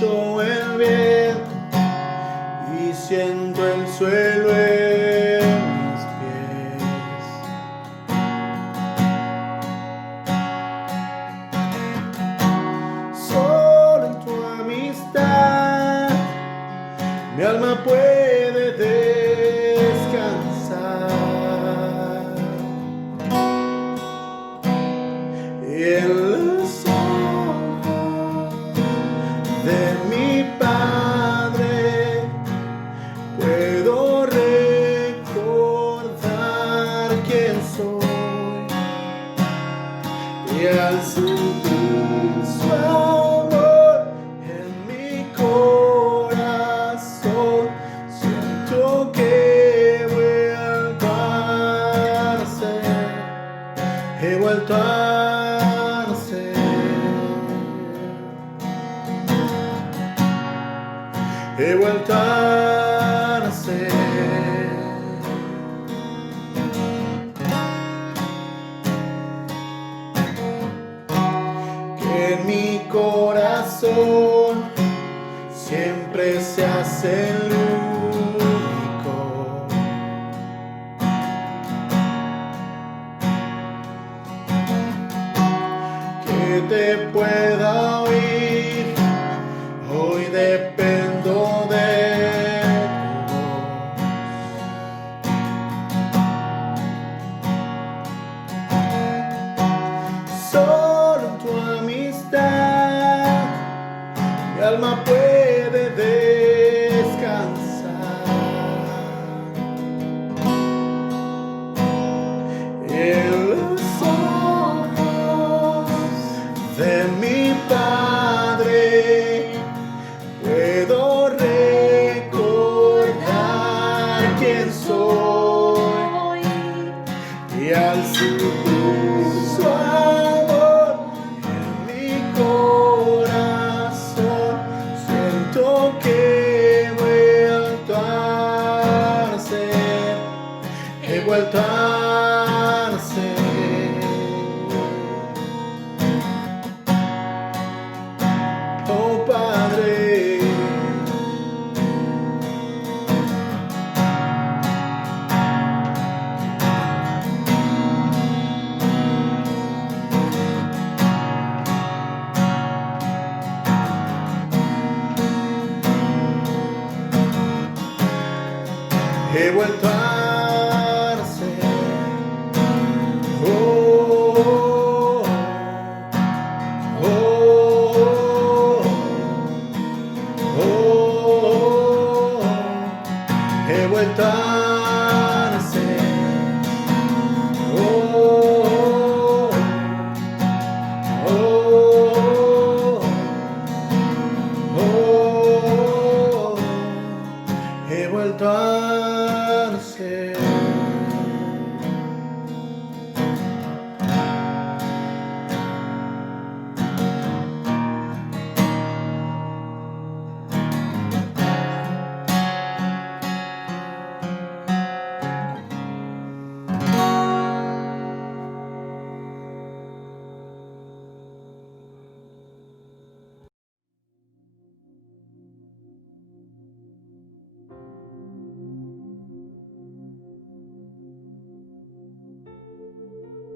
hecho el bien y siento el suelo en mis pies. Solo en tu amistad mi alma puede descansar, y en los ojos de mi Padre puedo recordar quién soy, y al sentir su amor en mi corazón siento que he vuelto a nacer, he vuelto a nacer, he vuelto a nacer. Que en mi corazón siempre se hace el único, que te pueda oír. Hoy dependo de tu voz. Solo en tu amistad mi alma puede descansar, en los ojos de mi Padre puedo recordar quién soy, y al sentir su amor en mi corazón siento que he vuelto a nacer, he vuelto a nacer. Oh Padre, he vuelto a nacer. Oh, oh, oh, oh, he vuelto a nacer. Oh, oh, oh, he vuelto a nacer.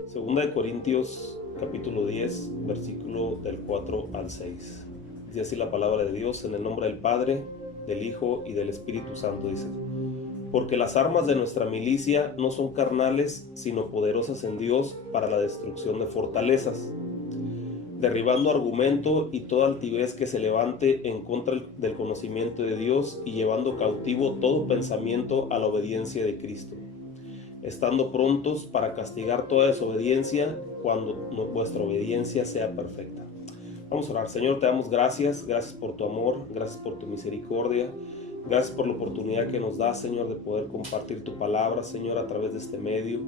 Segunda de Corintios capítulo 10, versículo del 4 al 6. Dice así la palabra de Dios: en el nombre del Padre, del Hijo y del Espíritu Santo, dice: porque las armas de nuestra milicia no son carnales, sino poderosas en Dios para la destrucción de fortalezas, derribando argumento y toda altivez que se levante en contra del conocimiento de Dios, y llevando cautivo todo pensamiento a la obediencia de Cristo, estando prontos para castigar toda desobediencia cuando vuestra obediencia sea perfecta. Vamos a orar. Señor, te damos gracias por tu amor, gracias por tu misericordia, gracias por la oportunidad que nos das, Señor, de poder compartir tu palabra, Señor, a través de este medio.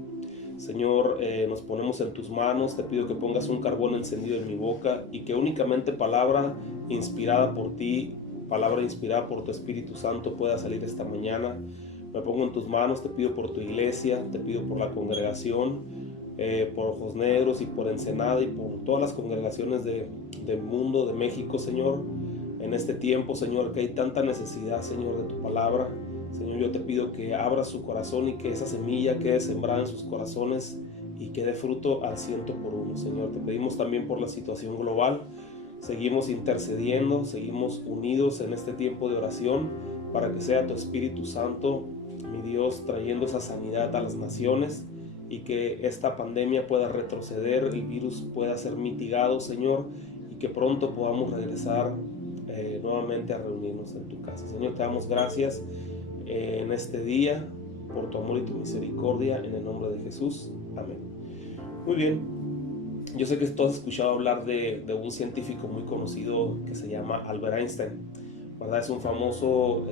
Señor, nos ponemos en tus manos. Te pido que pongas un carbón encendido en mi boca y que únicamente palabra inspirada por ti, palabra inspirada por tu Espíritu Santo pueda salir esta mañana. Me pongo en tus manos, te pido por tu iglesia, te pido por la congregación, por Ojos Negros y por Ensenada y por todas las congregaciones del mundo, de México, Señor. en este tiempo, Señor, que hay tanta necesidad, Señor, de tu palabra. Señor, yo te pido que abras su corazón y que esa semilla quede sembrada en sus corazones y que dé fruto al 100%, Señor. Te pedimos también por la situación global. Seguimos intercediendo, seguimos unidos en este tiempo de oración para que sea tu Espíritu Santo, mi Dios, trayendo esa sanidad a las naciones y que esta pandemia pueda retroceder, el virus pueda ser mitigado, Señor, y que pronto podamos regresar nuevamente a reunirnos en tu casa. Señor, te damos gracias en este día por tu amor y tu misericordia, en el nombre de Jesús. Amén. Muy bien. Yo sé que tú has escuchado hablar de un científico muy conocido que se llama Albert Einstein, ¿verdad? Es un famoso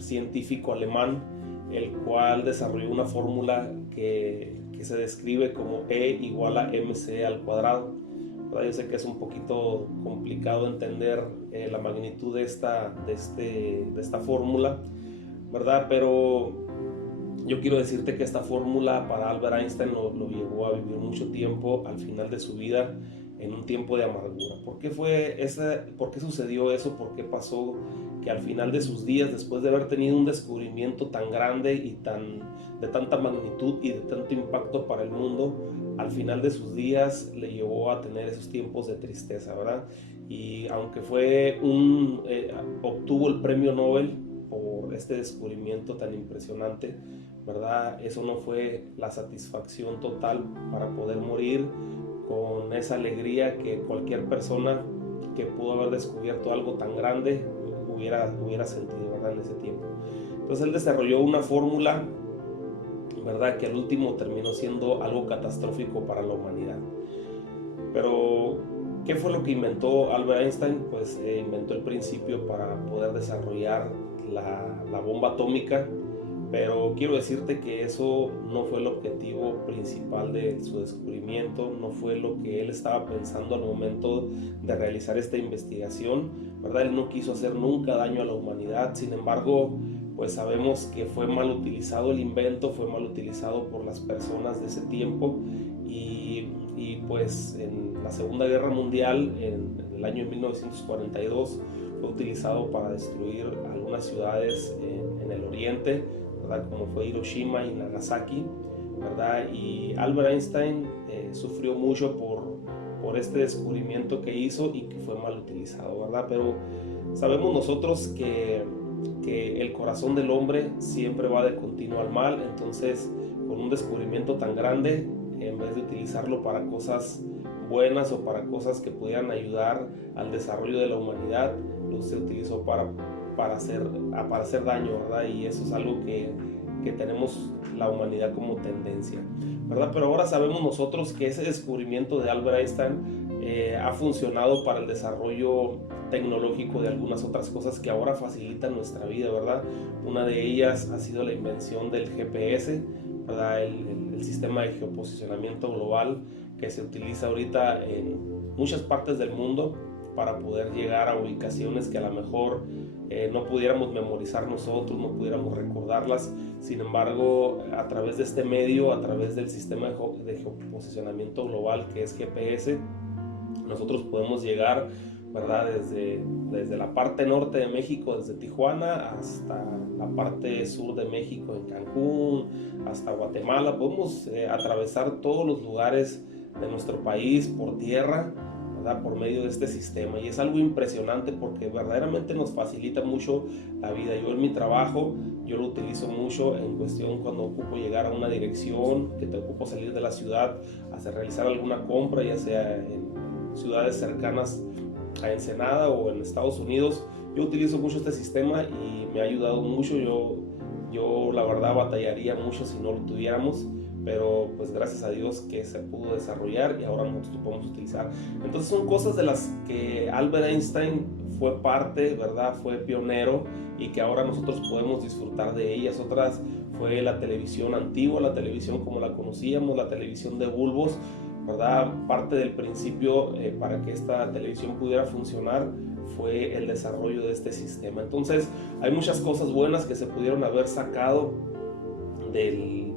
científico alemán, el cual desarrolló una fórmula que se describe como E igual a mc al cuadrado. ¿Verdad? Yo sé que es un poquito complicado entender la magnitud de esta fórmula, ¿verdad? Pero yo quiero decirte que esta fórmula para Albert Einstein lo llevó a vivir mucho tiempo al final de su vida en un tiempo de amargura. ¿Por qué sucedió eso? ¿Por qué pasó que al final de sus días, después de haber tenido un descubrimiento tan grande y de tanta magnitud y de tanto impacto para el mundo, al final de sus días le llevó a tener esos tiempos de tristeza, ¿verdad? Y aunque obtuvo el premio Nobel por este descubrimiento tan impresionante, ¿verdad? Eso no fue la satisfacción total para poder morir con esa alegría que cualquier persona que pudo haber descubierto algo tan grande hubiera sentido, ¿verdad? En ese tiempo. Entonces él desarrolló una fórmula, ¿verdad? Que al último terminó siendo algo catastrófico para la humanidad. Pero ¿qué fue lo que inventó Albert Einstein? Pues inventó el principio para poder desarrollar la bomba atómica. Pero quiero decirte que eso no fue el objetivo principal de su descubrimiento, no fue lo que él estaba pensando al momento de realizar esta investigación, ¿verdad? Él no quiso hacer nunca daño a la humanidad. Sin embargo, pues sabemos que fue mal utilizado el invento, fue mal utilizado por las personas de ese tiempo y pues en la Segunda Guerra Mundial, en el año 1942, fue utilizado para destruir algunas ciudades en el oriente, ¿verdad? Como fue Hiroshima y Nagasaki, ¿verdad? Y Albert Einstein sufrió mucho por este descubrimiento que hizo y que fue mal utilizado, ¿verdad? Pero sabemos nosotros que el corazón del hombre siempre va de continuo al mal. Entonces, con un descubrimiento tan grande, en vez de utilizarlo para cosas buenas o para cosas que pudieran ayudar al desarrollo de la humanidad, se utilizó para hacer daño, ¿verdad? Y eso es algo que tenemos la humanidad como tendencia, ¿verdad? Pero ahora sabemos nosotros que ese descubrimiento de Albert Einstein ha funcionado para el desarrollo tecnológico de algunas otras cosas que ahora facilitan nuestra vida, ¿verdad? Una de ellas ha sido la invención del GPS, ¿verdad? El sistema de geoposicionamiento global que se utiliza ahorita en muchas partes del mundo para poder llegar a ubicaciones que a lo mejor no pudiéramos memorizar nosotros, no pudiéramos recordarlas. Sin embargo, a través de este medio, a través del sistema de geoposicionamiento global que es GPS, nosotros podemos llegar, ¿verdad? Desde la parte norte de México, desde Tijuana, hasta la parte sur de México, en Cancún, hasta Guatemala. Podemos atravesar todos los lugares de nuestro país por tierra, ¿verdad? Por medio de este sistema, y es algo impresionante porque verdaderamente nos facilita mucho la vida. Yo en mi trabajo, yo lo utilizo mucho en cuestión cuando ocupo llegar a una dirección, que te ocupo salir de la ciudad, realizar alguna compra, ya sea en ciudades cercanas a Ensenada o en Estados Unidos. Yo utilizo mucho este sistema y me ha ayudado mucho. Yo la verdad batallaría mucho si no lo tuviéramos, pero pues gracias a Dios que se pudo desarrollar y ahora nosotros lo podemos utilizar. Entonces son cosas de las que Albert Einstein fue parte, ¿verdad? Fue pionero y que ahora nosotros podemos disfrutar de ellas. Otras fue la televisión antigua, la televisión como la conocíamos, la televisión de bulbos, ¿verdad? Parte del principio para que esta televisión pudiera funcionar fue el desarrollo de este sistema. Entonces hay muchas cosas buenas que se pudieron haber sacado del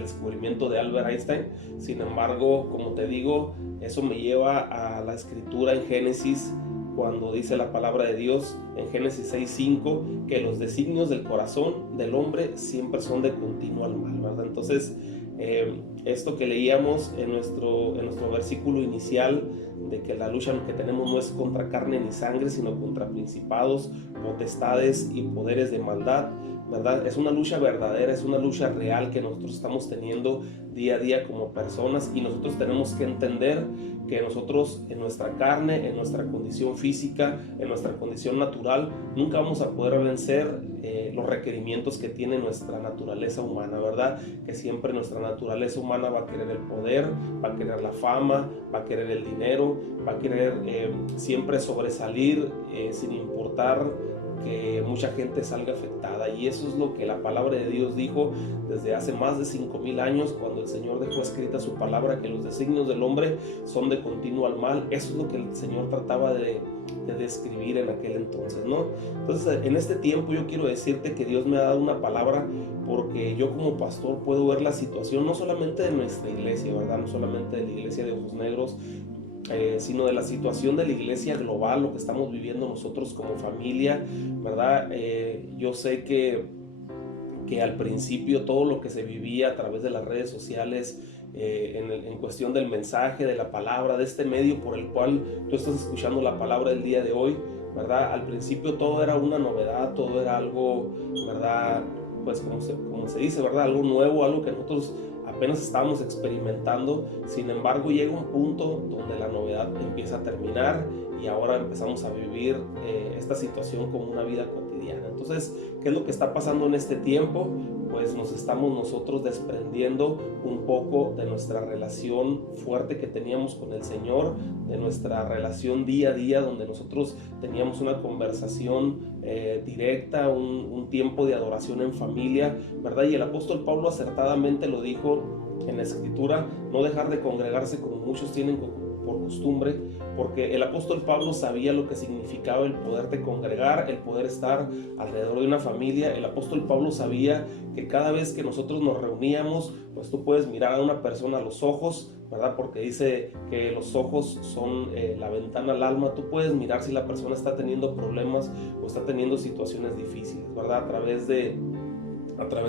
descubrimiento de Albert Einstein. Sin embargo, como te digo, eso me lleva a la escritura en Génesis cuando dice la palabra de Dios en Génesis 6:5 que los designios del corazón del hombre siempre son de continuo al mal, ¿verdad? Entonces, esto que leíamos en nuestro versículo inicial, de que la lucha que tenemos no es contra carne ni sangre, sino contra principados, potestades y poderes de maldad, ¿verdad? Es una lucha verdadera, es una lucha real que nosotros estamos teniendo día a día como personas, y nosotros tenemos que entender que nosotros en nuestra carne, en nuestra condición física, en nuestra condición natural, nunca vamos a poder vencer los requerimientos que tiene nuestra naturaleza humana, ¿verdad? Que siempre nuestra naturaleza humana va a querer el poder, va a querer la fama, va a querer el dinero, va a querer siempre sobresalir sin importar que mucha gente salga afectada. Y eso es lo que la palabra de Dios dijo desde hace más de 5,000 años, cuando el Señor dejó escrita su palabra, que los designios del hombre son de continuo al mal. Eso es lo que el Señor trataba de describir en aquel entonces, ¿no? Entonces, en este tiempo yo quiero decirte que Dios me ha dado una palabra, porque yo como pastor puedo ver la situación no solamente de nuestra iglesia, ¿verdad? No solamente de la iglesia de Ojos Negros, sino de la situación de la iglesia global, lo que estamos viviendo nosotros como familia, ¿verdad? Yo sé que al principio todo lo que se vivía a través de las redes sociales, en cuestión del mensaje, de la palabra, de este medio por el cual tú estás escuchando la palabra del día de hoy, ¿verdad? Al principio todo era una novedad, todo era algo, ¿verdad? Pues como se dice, ¿verdad? Algo nuevo, algo que nosotros apenas estábamos experimentando. Sin embargo, llega un punto donde la novedad empieza a terminar y ahora empezamos a vivir esta situación como una vida cotidiana. Entonces, ¿qué es lo que está pasando en este tiempo? Pues nos estamos nosotros desprendiendo un poco de nuestra relación fuerte que teníamos con el Señor, de nuestra relación día a día, donde nosotros teníamos una conversación directa, un tiempo de adoración en familia, ¿verdad? Y el apóstol Pablo acertadamente lo dijo en la Escritura: no dejar de congregarse como muchos tienen por costumbre, porque el apóstol Pablo sabía lo que significaba el poderte congregar, el poder estar alrededor de una familia. El apóstol Pablo sabía que cada vez que nosotros nos reuníamos, pues tú puedes mirar a una persona a los ojos, ¿verdad? Porque dice que los ojos son la ventana al alma. Tú puedes mirar si la persona está teniendo problemas o está teniendo situaciones difíciles, ¿verdad? A través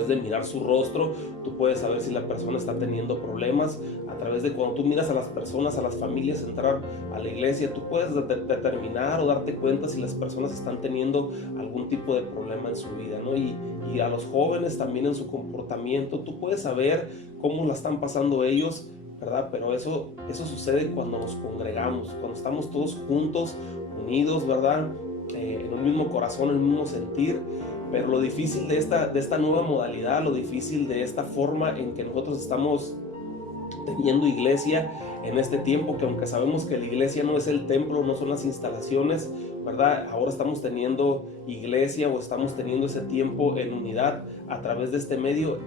de mirar su rostro, tú puedes saber si la persona está teniendo problemas. A través de cuando tú miras a las personas, a las familias entrar a la iglesia, tú puedes determinar o darte cuenta si las personas están teniendo algún tipo de problema en su vida, ¿no? Y a los jóvenes también en su comportamiento, tú puedes saber cómo la están pasando ellos, ¿verdad? Pero eso sucede cuando nos congregamos, cuando estamos todos juntos, unidos, ¿verdad? En un mismo corazón, en un mismo sentir. Pero lo difícil de esta nueva modalidad, lo difícil de esta forma en que nosotros estamos teniendo iglesia en este tiempo, que aunque sabemos que la iglesia no es el templo, no son las instalaciones, ¿verdad? Ahora estamos teniendo iglesia, o estamos teniendo ese tiempo en unidad a través de este medio.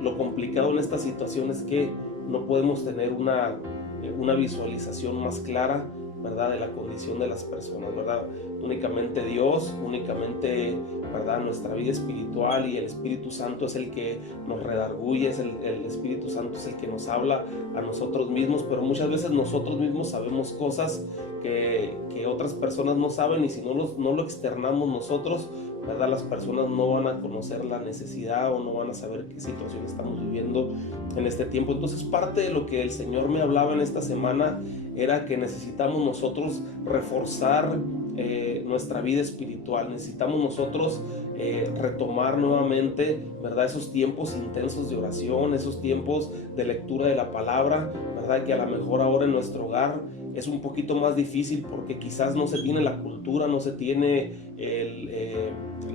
Lo complicado en esta situación es que no podemos tener una visualización más clara, ¿verdad? De la condición de las personas, ¿verdad? Únicamente Dios, únicamente, ¿verdad? Nuestra vida espiritual y el Espíritu Santo es el que nos redarguye, el Espíritu Santo es el que nos habla a nosotros mismos, pero muchas veces nosotros mismos sabemos cosas que otras personas no saben, y si no lo externamos nosotros, ¿verdad? Las personas no van a conocer la necesidad, o no van a saber qué situación estamos viviendo en este tiempo. Entonces, parte de lo que el Señor me hablaba en esta semana era que necesitamos nosotros reforzar nuestra vida espiritual. Necesitamos nosotros retomar nuevamente, ¿verdad? Esos tiempos intensos de oración, esos tiempos de lectura de la palabra, ¿verdad? Que a lo mejor ahora en nuestro hogar es un poquito más difícil, porque quizás no se tiene la cultura, no se tiene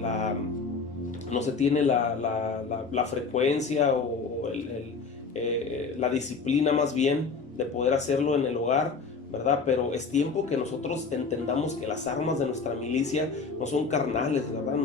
la frecuencia o la disciplina, más bien, de poder hacerlo en el hogar, ¿verdad? Pero es tiempo que nosotros entendamos que las armas de nuestra milicia no son carnales, ¿verdad?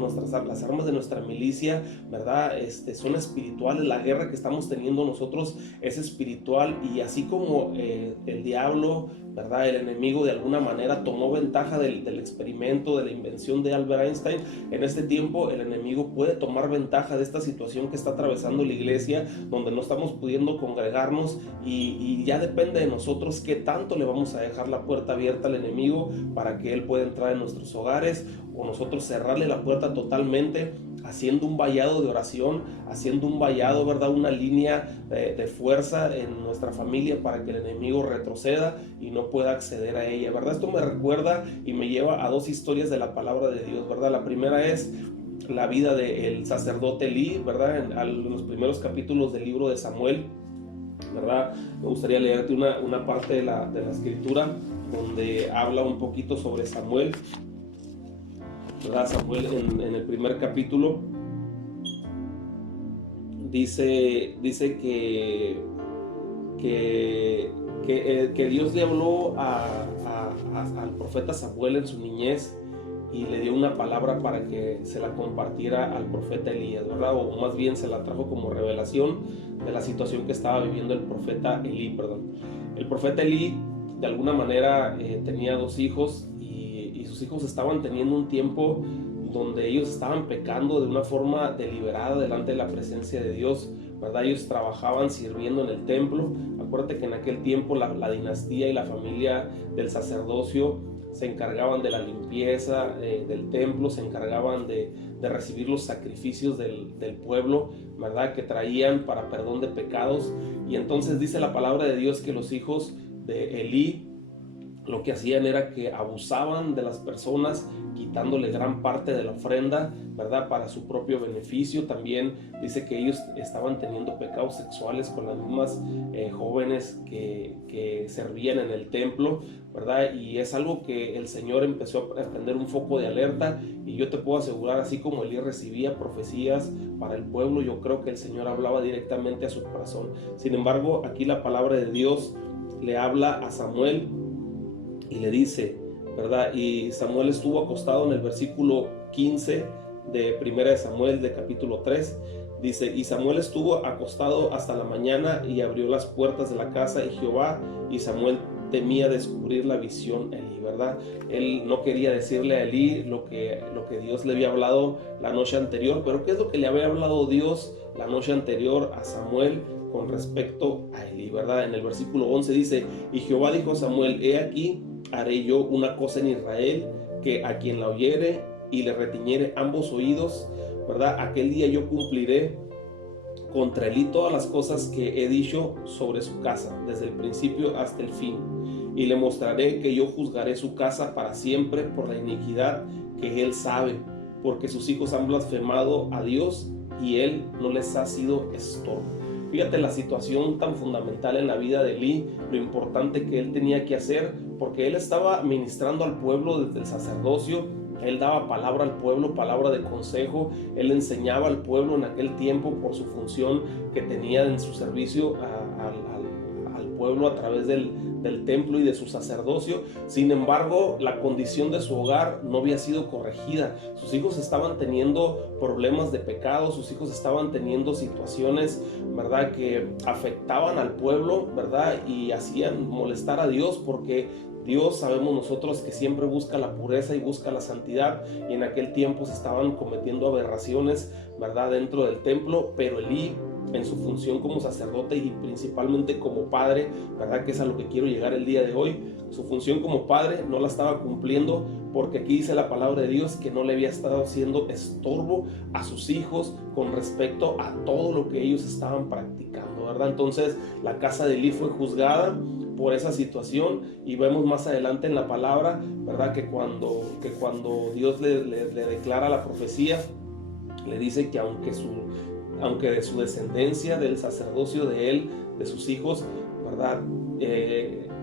Las armas de nuestra milicia, ¿verdad? Son espirituales. La guerra que estamos teniendo nosotros es espiritual, y así como el diablo, ¿verdad? El enemigo de alguna manera tomó ventaja del experimento, de la invención de Albert Einstein. En este tiempo el enemigo puede tomar ventaja de esta situación que está atravesando la iglesia, donde no estamos pudiendo congregarnos, y ya depende de nosotros qué tanto le vamos a dejar la puerta abierta al enemigo para que él pueda entrar en nuestros hogares, o nosotros cerrarle la puerta totalmente, haciendo un vallado de oración, haciendo un vallado, ¿verdad? Una línea de fuerza en nuestra familia para que el enemigo retroceda y no pueda acceder a ella, ¿verdad? Esto me recuerda y me lleva a dos historias de la palabra de Dios, ¿verdad? La primera es la vida del sacerdote Elí, ¿verdad? En los primeros capítulos del libro de Samuel, ¿verdad? Me gustaría leerte una parte de la escritura donde habla un poquito sobre Samuel, ¿verdad? Samuel en el primer capítulo dice que Dios le habló al profeta Samuel en su niñez y le dio una palabra para que se la compartiera al profeta Elías, ¿verdad? O más bien se la trajo como revelación de la situación que estaba viviendo el profeta Elí, perdón. El profeta Elí de alguna manera tenía dos hijos, y sus hijos estaban teniendo un tiempo donde ellos estaban pecando de una forma deliberada delante de la presencia de Dios, ¿verdad? Ellos trabajaban sirviendo en el templo. Acuérdate que en aquel tiempo la dinastía y la familia del sacerdocio se encargaban de la limpieza del templo, se encargaban de recibir los sacrificios del pueblo, ¿verdad? Que traían para perdón de pecados. Y entonces dice la palabra de Dios que los hijos de Elí lo que hacían era que abusaban de las personas, quitándole gran parte de la ofrenda, ¿verdad? Para su propio beneficio. También dice que ellos estaban teniendo pecados sexuales con las mismas jóvenes que servían en el templo, ¿verdad? Y es algo que el Señor empezó a prender un foco de alerta, y yo te puedo asegurar, así como Elí recibía profecías para el pueblo, yo creo que el Señor hablaba directamente a su corazón. Sin embargo, aquí la palabra de Dios le habla a Samuel y le dice, ¿verdad? Y Samuel estuvo acostado en el versículo 15 de Primera de Samuel, de capítulo 3. Dice, y Samuel estuvo acostado hasta la mañana y abrió las puertas de la casa de Jehová, y Samuel temía descubrir la visión a Elí, ¿verdad? Él no quería decirle a Elí lo que Dios le había hablado la noche anterior, pero ¿qué es lo que le había hablado Dios la noche anterior a Samuel con respecto a Elí, ¿verdad? En el versículo 11 dice, y Jehová dijo a Samuel, he aquí, haré yo una cosa en Israel, que a quien la oyere y le retiñere ambos oídos, ¿verdad? Aquel día yo cumpliré contra Elí todas las cosas que he dicho sobre su casa, desde el principio hasta el fin, y le mostraré que yo juzgaré su casa para siempre por la iniquidad que él sabe, porque sus hijos han blasfemado a Dios y él no les ha sido estorbo. Fíjate la situación tan fundamental en la vida de Elí, lo importante que él tenía que hacer, porque él estaba ministrando al pueblo desde el sacerdocio. Él daba palabra al pueblo, palabra de consejo. Él enseñaba al pueblo en aquel tiempo por su función que tenía en su servicio al pueblo a través del templo y de su sacerdocio. Sin embargo, la condición de su hogar no había sido corregida. Sus hijos estaban teniendo problemas de pecado, sus hijos estaban teniendo situaciones, ¿verdad?, que afectaban al pueblo, ¿verdad?, y hacían molestar a Dios, porque Dios, sabemos nosotros, que siempre busca la pureza y busca la santidad, y en aquel tiempo se estaban cometiendo aberraciones, ¿verdad?, dentro del templo. Pero Elí, en su función como sacerdote y principalmente como padre, ¿verdad?, que es a lo que quiero llegar el día de hoy, su función como padre no la estaba cumpliendo, porque aquí dice la palabra de Dios que no le había estado haciendo estorbo a sus hijos con respecto a todo lo que ellos estaban practicando, ¿verdad? Entonces la casa de Elí fue juzgada por esa situación, y vemos más adelante en la palabra, ¿verdad?, que cuando Dios le declara la profecía, le dice que aunque de su descendencia, del sacerdocio de él, de sus hijos, ¿verdad?,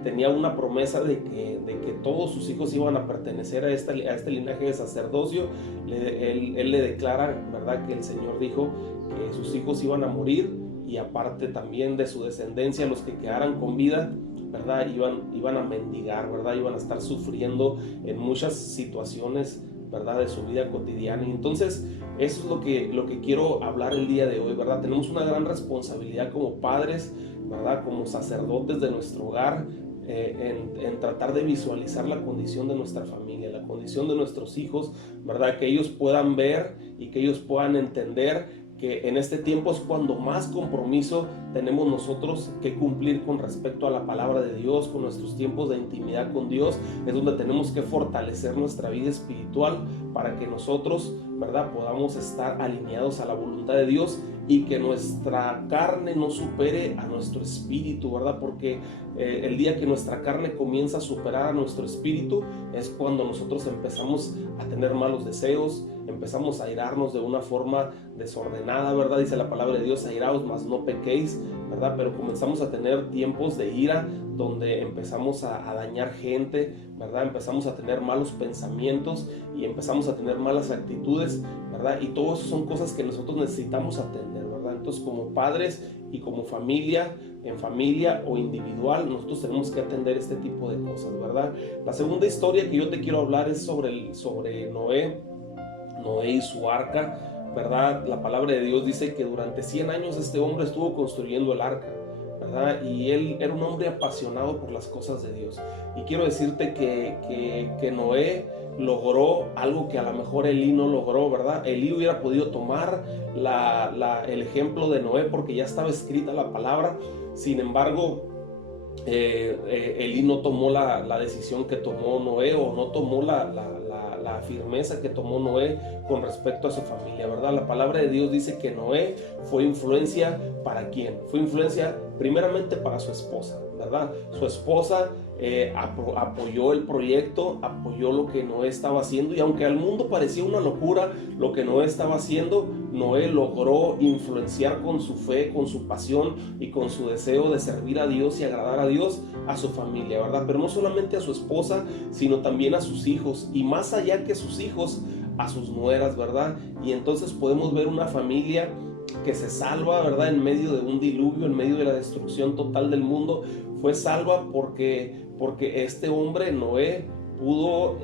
tenía una promesa de que todos sus hijos iban a pertenecer a este linaje de sacerdocio. Él le declara, ¿verdad?, que el Señor dijo que sus hijos iban a morir, y aparte también de su descendencia, los que quedaran con vida, ¿verdad?, iban a mendigar, ¿verdad?, iban a estar sufriendo en muchas situaciones, ¿verdad?, de su vida cotidiana. Y entonces eso es lo que quiero hablar el día de hoy, ¿verdad? Tenemos una gran responsabilidad como padres, ¿verdad?, como sacerdotes de nuestro hogar, en tratar de visualizar la condición de nuestra familia, la condición de nuestros hijos, ¿verdad? Que ellos puedan ver y que ellos puedan entender que en este tiempo es cuando más compromiso tenemos nosotros que cumplir con respecto a la palabra de Dios, con nuestros tiempos de intimidad con Dios. Es donde tenemos que fortalecer nuestra vida espiritual para que nosotros, ¿verdad?, podamos estar alineados a la voluntad de Dios y que nuestra carne no supere a nuestro espíritu, ¿verdad? Porque el día que nuestra carne comienza a superar a nuestro espíritu es cuando nosotros empezamos a tener malos deseos, empezamos a airarnos de una forma desordenada, ¿verdad? Dice la palabra de Dios, airaos, mas no pequéis, ¿verdad? Pero comenzamos a tener tiempos de ira donde empezamos a dañar gente, ¿verdad? Empezamos a tener malos pensamientos y empezamos a tener malas actitudes, ¿verdad? Y todo eso son cosas que nosotros necesitamos atender, ¿verdad? Entonces, como padres y como familia, en familia o individual, nosotros tenemos que atender este tipo de cosas, ¿verdad? La segunda historia que yo te quiero hablar es sobre Noé y su arca, ¿verdad? La palabra de Dios dice que durante 100 años este hombre estuvo construyendo el arca, ¿verdad? Y él era un hombre apasionado por las cosas de Dios. Y quiero decirte que Noé logró algo que a lo mejor Elí no logró, ¿verdad? Elí hubiera podido tomar el ejemplo de Noé porque ya estaba escrita la palabra. Sin embargo, Elí no tomó la decisión que tomó Noé, o no tomó la firmeza que tomó Noé con respecto a su familia, ¿verdad? La palabra de Dios dice que Noé fue influencia. ¿Para quién? Fue influencia primeramente para su esposa, ¿verdad? Su esposa apoyó el proyecto, apoyó lo que Noé estaba haciendo, y aunque al mundo parecía una locura lo que Noé estaba haciendo, Noé logró influenciar con su fe, con su pasión y con su deseo de servir a Dios y agradar a Dios a su familia, ¿verdad? Pero no solamente a su esposa, sino también a sus hijos, y más allá que sus hijos, a sus nueras, ¿verdad? Y entonces podemos ver una familia que se salva, ¿verdad? En medio de un diluvio, en medio de la destrucción total del mundo. Fue salva porque este hombre, Noé, pudo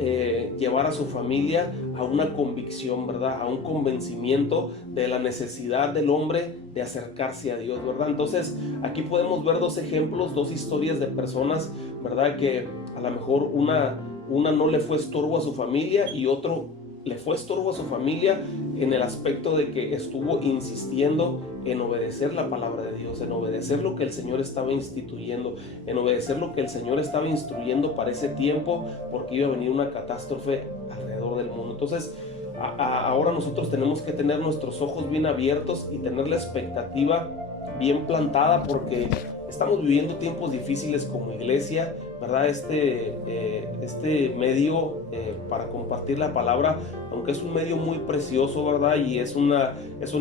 llevar a su familia a una convicción, ¿verdad? A un convencimiento de la necesidad del hombre de acercarse a Dios, ¿verdad? Entonces, aquí podemos ver dos ejemplos, dos historias de personas, ¿verdad? Que a lo mejor una no le fue estorbo a su familia y otro le fue estorbo a su familia en el aspecto de que estuvo insistiendo en obedecer la palabra de Dios, en obedecer lo que el Señor estaba instituyendo, en obedecer lo que el Señor estaba instruyendo para ese tiempo, porque iba a venir una catástrofe alrededor del mundo. Entonces, ahora nosotros tenemos que tener nuestros ojos bien abiertos y tener la expectativa bien plantada, porque estamos viviendo tiempos difíciles como iglesia, ¿verdad? Este medio para compartir la palabra, aunque es un medio muy precioso, ¿verdad? Y es una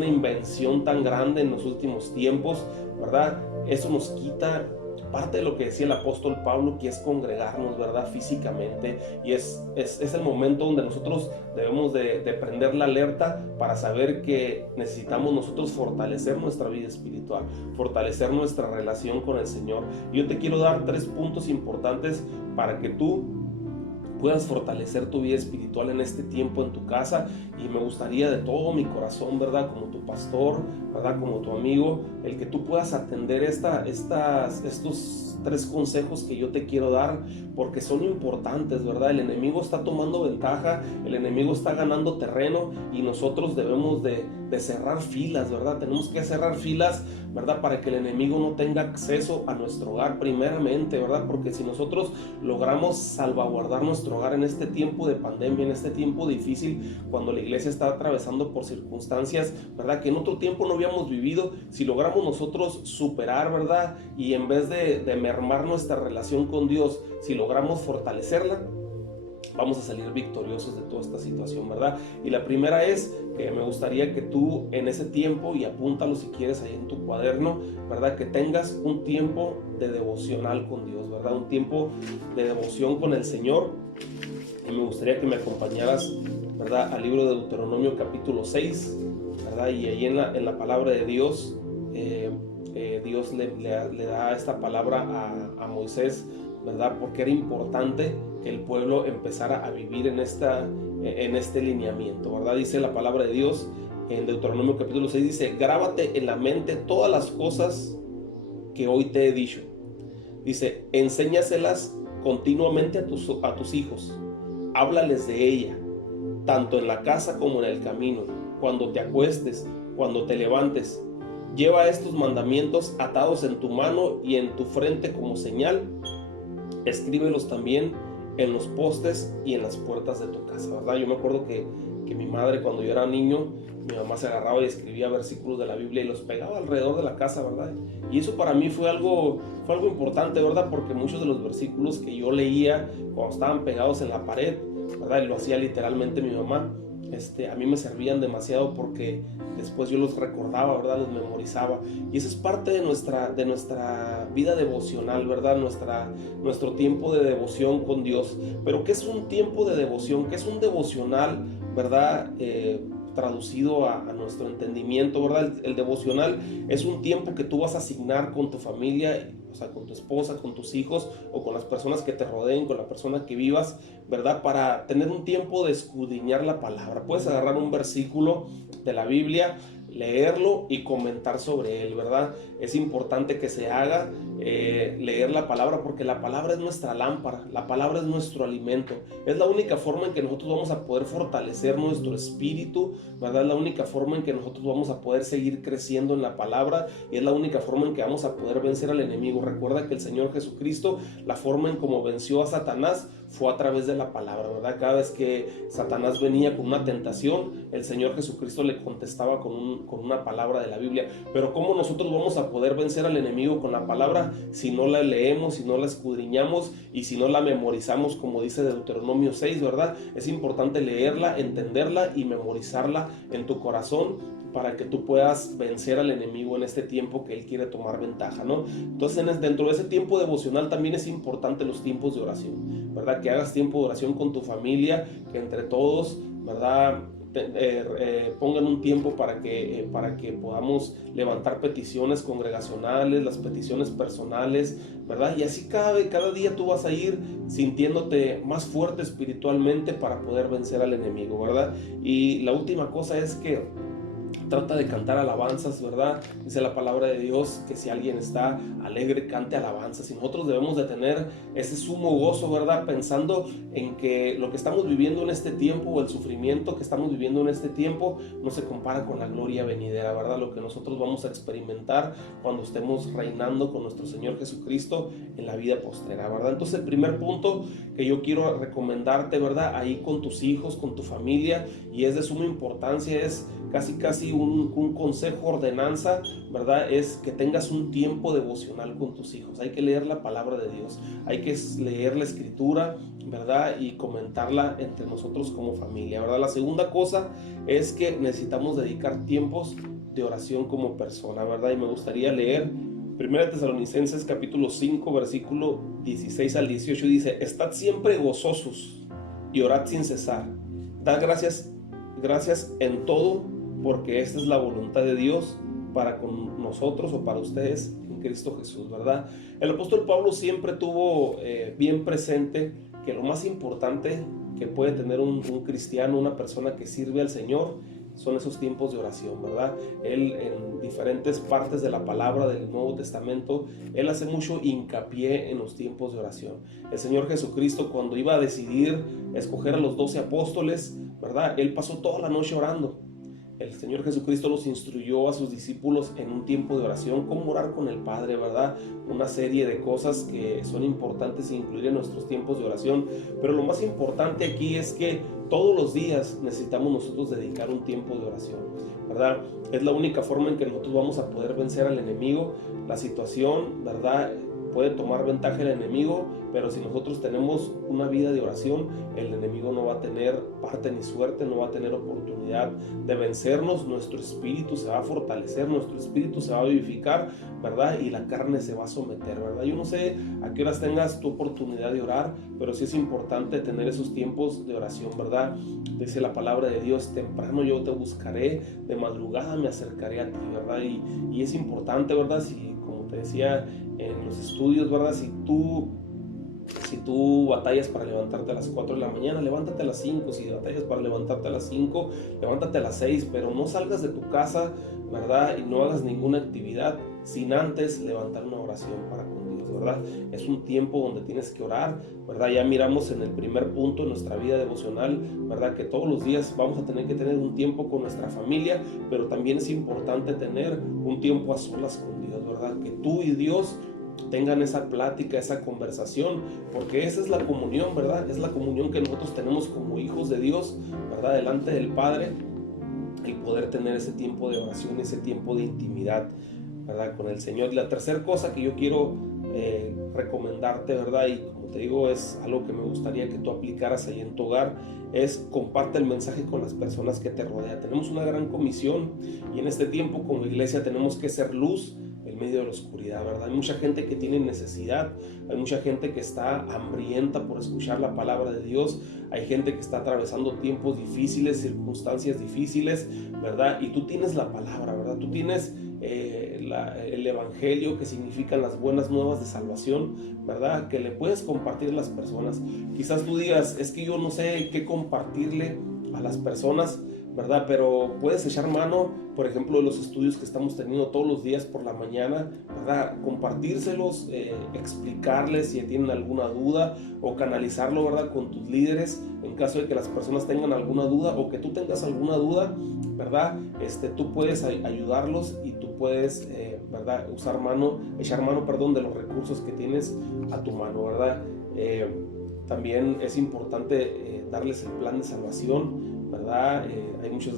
invención tan grande en los últimos tiempos, ¿verdad? Eso nos quita parte de lo que decía el apóstol Pablo, que es congregarnos, ¿verdad? Físicamente, y es el momento donde nosotros debemos de prender la alerta para saber que necesitamos nosotros fortalecer nuestra vida espiritual, fortalecer nuestra relación con el Señor. Y yo te quiero dar 3 puntos importantes para que tú puedas fortalecer tu vida espiritual en este tiempo en tu casa, y me gustaría de todo mi corazón, ¿verdad? Como tu pastor, ¿verdad? Como tu amigo, el que tú puedas atender estos 3 consejos que yo te quiero dar, porque son importantes, ¿verdad? El enemigo está tomando ventaja, el enemigo está ganando terreno, y nosotros debemos de cerrar filas, ¿verdad? Tenemos que cerrar filas, ¿verdad? Para que el enemigo no tenga acceso a nuestro hogar primeramente, ¿verdad? Porque si nosotros logramos salvaguardar nuestro hogar en este tiempo de pandemia, en este tiempo difícil, cuando la iglesia está atravesando por circunstancias, ¿verdad?, que en otro tiempo no habíamos vivido, si logramos nosotros superar, ¿verdad?, y en vez de mermar nuestra relación con Dios, si logramos fortalecerla, vamos a salir victoriosos de toda esta situación, ¿verdad? Y la primera es que me gustaría que tú en ese tiempo, y apúntalo si quieres ahí en tu cuaderno, ¿verdad?, que tengas un tiempo de devocional con Dios, ¿verdad? Un tiempo de devoción con el Señor. Y me gustaría que me acompañaras, ¿verdad?, al libro de Deuteronomio capítulo 6, ¿verdad? Y ahí en la palabra de Dios, Dios le da esta palabra a Moisés, ¿verdad? Porque era importante que el pueblo empezara a vivir en este lineamiento, ¿verdad? Dice la palabra de Dios en Deuteronomio capítulo 6, dice: grábate en la mente todas las cosas que hoy te he dicho. Dice, enséñaselas continuamente a tus hijos, háblales de ella, tanto en la casa como en el camino, cuando te acuestes, cuando te levantes. Lleva estos mandamientos atados en tu mano y en tu frente como señal. Escríbelos también en los postes y en las puertas de tu casa, ¿verdad? Yo me acuerdo que mi madre, cuando yo era niño, mi mamá se agarraba y escribía versículos de la Biblia y los pegaba alrededor de la casa, ¿verdad? Y eso para mí fue algo importante, ¿verdad? Porque muchos de los versículos que yo leía cuando estaban pegados en la pared, ¿verdad? Y lo hacía literalmente mi mamá, a mí me servían demasiado porque después yo los recordaba, ¿verdad? Los memorizaba. Y eso es parte de nuestra vida devocional, ¿verdad? Nuestro tiempo de devoción con Dios. Pero ¿qué es un tiempo de devoción? ¿Qué es un devocional, ¿verdad? Traducido a nuestro entendimiento, ¿verdad? El devocional es un tiempo que tú vas a asignar con tu familia, o sea, con tu esposa, con tus hijos o con las personas que te rodeen, con la persona que vivas, ¿verdad? Para tener un tiempo de escudriñar la palabra. Puedes agarrar un versículo de la Biblia, leerlo y comentar sobre él, ¿verdad? Es importante que se haga leer la palabra, porque la palabra es nuestra lámpara, la palabra es nuestro alimento, es la única forma en que nosotros vamos a poder fortalecer nuestro espíritu, ¿verdad? Es la única forma en que nosotros vamos a poder seguir creciendo en la palabra y es la única forma en que vamos a poder vencer al enemigo. Recuerda que el Señor Jesucristo, la forma en cómo venció a Satanás fue a través de la palabra, ¿verdad? Cada vez que Satanás venía con una tentación, el Señor Jesucristo le contestaba con una palabra de la Biblia. Pero ¿cómo nosotros vamos a poder vencer al enemigo con la palabra si no la leemos, si no la escudriñamos y si no la memorizamos, como dice Deuteronomio 6, ¿verdad? Es importante leerla, entenderla y memorizarla en tu corazón para que tú puedas vencer al enemigo en este tiempo que él quiere tomar ventaja, ¿no? Entonces, dentro de ese tiempo devocional también es importante los tiempos de oración, ¿verdad? Que hagas tiempo de oración con tu familia, que entre todos, ¿verdad? Pongan un tiempo para que podamos levantar peticiones congregacionales, las peticiones personales, ¿verdad? Y así cada día tú vas a ir sintiéndote más fuerte espiritualmente para poder vencer al enemigo, ¿verdad? Y la última cosa es que trata de cantar alabanzas, ¿verdad? Dice la palabra de Dios que si alguien está alegre, cante alabanzas. Y nosotros debemos de tener ese sumo gozo, ¿verdad? Pensando en que lo que estamos viviendo en este tiempo, o el sufrimiento que estamos viviendo en este tiempo, no se compara con la gloria venidera, ¿verdad? Lo que nosotros vamos a experimentar cuando estemos reinando con nuestro Señor Jesucristo en la vida postrera, ¿verdad? Entonces, el primer punto que yo quiero recomendarte, ¿verdad? Ahí con tus hijos, con tu familia, y es de suma importancia, es casi un consejo, ordenanza, ¿verdad? Es que tengas un tiempo devocional con tus hijos. Hay que leer la palabra de Dios, hay que leer la escritura, ¿verdad? Y comentarla entre nosotros como familia, ¿verdad? La segunda cosa es que necesitamos dedicar tiempos de oración como persona, ¿verdad? Y me gustaría leer 1 Tesalonicenses capítulo 5 versículo 16 al 18. Dice: estad siempre gozosos y orad sin cesar, dad gracias en todo, porque esta es la voluntad de Dios para con nosotros o para ustedes en Cristo Jesús, ¿verdad? El apóstol Pablo siempre tuvo bien presente que lo más importante que puede tener un cristiano, una persona que sirve al Señor, son esos tiempos de oración, ¿verdad? Él en diferentes partes de la palabra del Nuevo Testamento, él hace mucho hincapié en los tiempos de oración. El Señor Jesucristo, cuando iba a decidir escoger a los 12 apóstoles, ¿verdad? Él pasó toda la noche orando. El Señor Jesucristo los instruyó a sus discípulos en un tiempo de oración, cómo orar con el Padre, ¿verdad? Una serie de cosas que son importantes incluir en nuestros tiempos de oración. Pero lo más importante aquí es que todos los días necesitamos nosotros dedicar un tiempo de oración, ¿verdad? Es la única forma en que nosotros vamos a poder vencer al enemigo. La situación, ¿verdad?, puede tomar ventaja el enemigo, pero si nosotros tenemos una vida de oración, el enemigo no va a tener parte ni suerte, no va a tener oportunidad de vencernos. Nuestro espíritu se va a fortalecer, nuestro espíritu se va a vivificar, ¿verdad? Y la carne se va a someter, ¿verdad? Yo no sé a qué horas tengas tu oportunidad de orar, pero sí es importante tener esos tiempos de oración, ¿verdad? Dice la palabra de Dios: temprano yo te buscaré, de madrugada me acercaré a ti, ¿verdad? Y es importante, ¿verdad? Si, como te decía en los estudios, ¿verdad? Si tú batallas para levantarte a las 4 de la mañana, levántate a las 5. Si batallas para levantarte a las 5, levántate a las 6, pero no salgas de tu casa, ¿verdad? Y no hagas ninguna actividad sin antes levantar una oración para con Dios, ¿verdad? Es un tiempo donde tienes que orar, ¿verdad? Ya miramos en el primer punto en nuestra vida devocional, ¿verdad? Que todos los días vamos a tener que tener un tiempo con nuestra familia, pero también es importante tener un tiempo a solas con Dios, ¿verdad? Que tú y Dios tengan esa plática, esa conversación, porque esa es la comunión, ¿verdad? Es la comunión que nosotros tenemos como hijos de Dios, ¿verdad? Delante del Padre, el poder tener ese tiempo de oración, ese tiempo de intimidad, ¿verdad? Con el Señor. Y la tercera cosa que yo quiero recomendarte, ¿verdad? Y como te digo, es algo que me gustaría que tú aplicaras ahí en tu hogar, es comparte el mensaje con las personas que te rodean. Tenemos una gran comisión y en este tiempo como iglesia tenemos que ser luz en medio de la oscuridad, ¿verdad? Hay mucha gente que tiene necesidad, hay mucha gente que está hambrienta por escuchar la palabra de Dios, hay gente que está atravesando tiempos difíciles, circunstancias difíciles, ¿verdad? Y tú tienes la palabra, ¿verdad? Tú tienes el evangelio, que significan las buenas nuevas de salvación, ¿verdad? Que le puedes compartir a las personas. Quizás tú digas, es que yo no sé qué compartirle a las personas, ¿verdad? Pero puedes echar mano, por ejemplo, de los estudios que estamos teniendo todos los días por la mañana, ¿verdad? Compartírselos, explicarles si tienen alguna duda o canalizarlo, ¿verdad? Con tus líderes en caso de que las personas tengan alguna duda o que tú tengas alguna duda, ¿verdad? Tú puedes ayudarlos y tú puedes, ¿verdad? Echar mano, perdón, de los recursos que tienes a tu mano, ¿verdad? También es importante darles el plan de salvación, ¿verdad? Hay muchas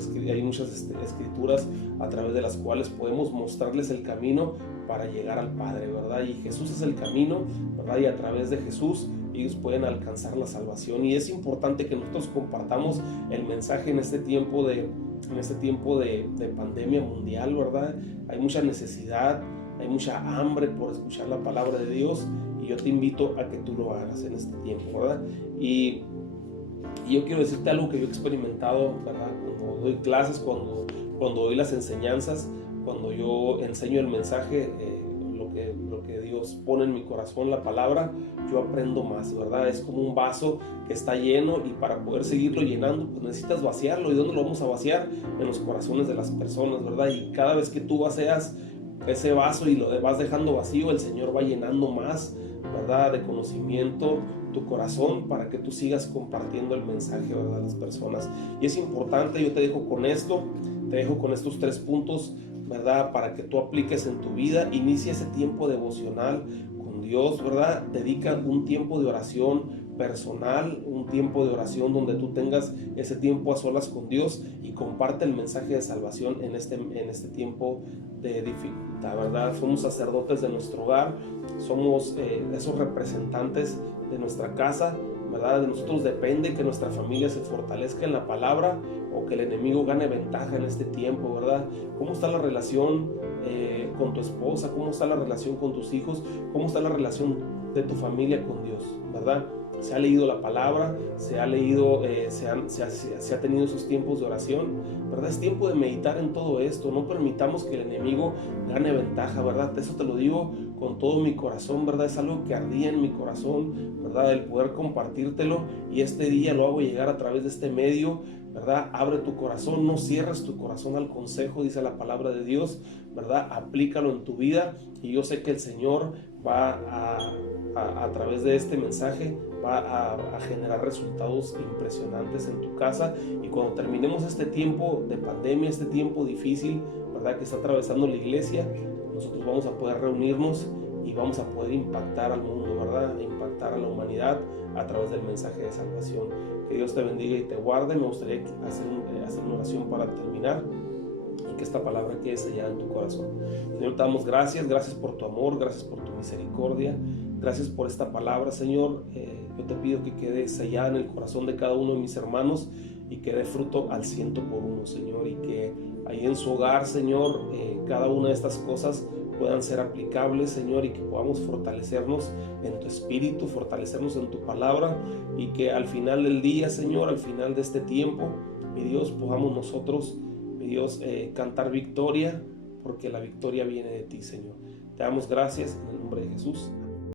escrituras a través de las cuales podemos mostrarles el camino para llegar al Padre, ¿verdad? Y Jesús es el camino, ¿verdad? Y a través de Jesús ellos pueden alcanzar la salvación. Y es importante que nosotros compartamos el mensaje en este tiempo de pandemia mundial, ¿verdad? Hay mucha necesidad, hay mucha hambre por escuchar la palabra de Dios y yo te invito a que tú lo hagas en este tiempo, ¿verdad? Y yo quiero decirte algo que yo he experimentado, ¿verdad? Cuando doy clases, cuando doy las enseñanzas, cuando yo enseño el mensaje, lo que Dios pone en mi corazón, la palabra, yo aprendo más, ¿verdad? Es como un vaso que está lleno y para poder seguirlo llenando, pues necesitas vaciarlo. ¿Y dónde lo vamos a vaciar? En los corazones de las personas, ¿verdad? Y cada vez que tú vacías ese vaso y lo vas dejando vacío, el Señor va llenando más, ¿verdad? De conocimiento tu corazón para que tú sigas compartiendo el mensaje, ¿verdad? A las personas. Y es importante, yo te dejo con estos 3 puntos, ¿verdad? Para que tú apliques en tu vida. Inicia ese tiempo devocional con Dios, ¿verdad? Dedica un tiempo de oración personal, un tiempo de oración donde tú tengas ese tiempo a solas con Dios y comparte el mensaje de salvación en este tiempo de dificultad, ¿verdad? Somos sacerdotes de nuestro hogar, somos esos representantes de nuestra casa, ¿verdad? De nosotros depende que nuestra familia se fortalezca en la palabra o que el enemigo gane ventaja en este tiempo, ¿verdad? ¿Cómo está la relación con tu esposa? ¿Cómo está la relación con tus hijos? ¿Cómo está la relación de tu familia con Dios, ¿verdad? Se ha leído la palabra, se ha tenido esos tiempos de oración, ¿verdad? Es tiempo de meditar en todo esto. No permitamos que el enemigo gane ventaja, ¿verdad? Eso te lo digo con todo mi corazón, ¿verdad? Es algo que ardía en mi corazón, ¿verdad? El poder compartírtelo, y este día lo hago llegar a través de este medio, ¿verdad? Abre tu corazón, no cierres tu corazón al consejo, dice la palabra de Dios, ¿verdad? Aplícalo en tu vida y yo sé que el Señor va a través de este mensaje va a generar resultados impresionantes en tu casa. Y cuando terminemos este tiempo de pandemia, este tiempo difícil, ¿verdad? Que está atravesando la iglesia, nosotros vamos a poder reunirnos y vamos a poder impactar al mundo, ¿verdad? Impactar a la humanidad a través del mensaje de salvación. Que Dios te bendiga y te guarde. Me gustaría hacer una oración para terminar y que esta palabra quede sellada en tu corazón. Señor, te damos gracias por tu amor, gracias por tu misericordia, gracias por esta palabra, Señor. Yo te pido que quede sellada en el corazón de cada uno de mis hermanos y que dé fruto al 100 por 1, Señor, y que ahí en su hogar, Señor, cada una de estas cosas puedan ser aplicables, Señor, y que podamos fortalecernos en tu espíritu, fortalecernos en tu palabra, y que al final del día, Señor, al final de este tiempo, mi Dios, podamos nosotros, mi Dios, cantar victoria, porque la victoria viene de ti, Señor. Te damos gracias en el nombre de Jesús.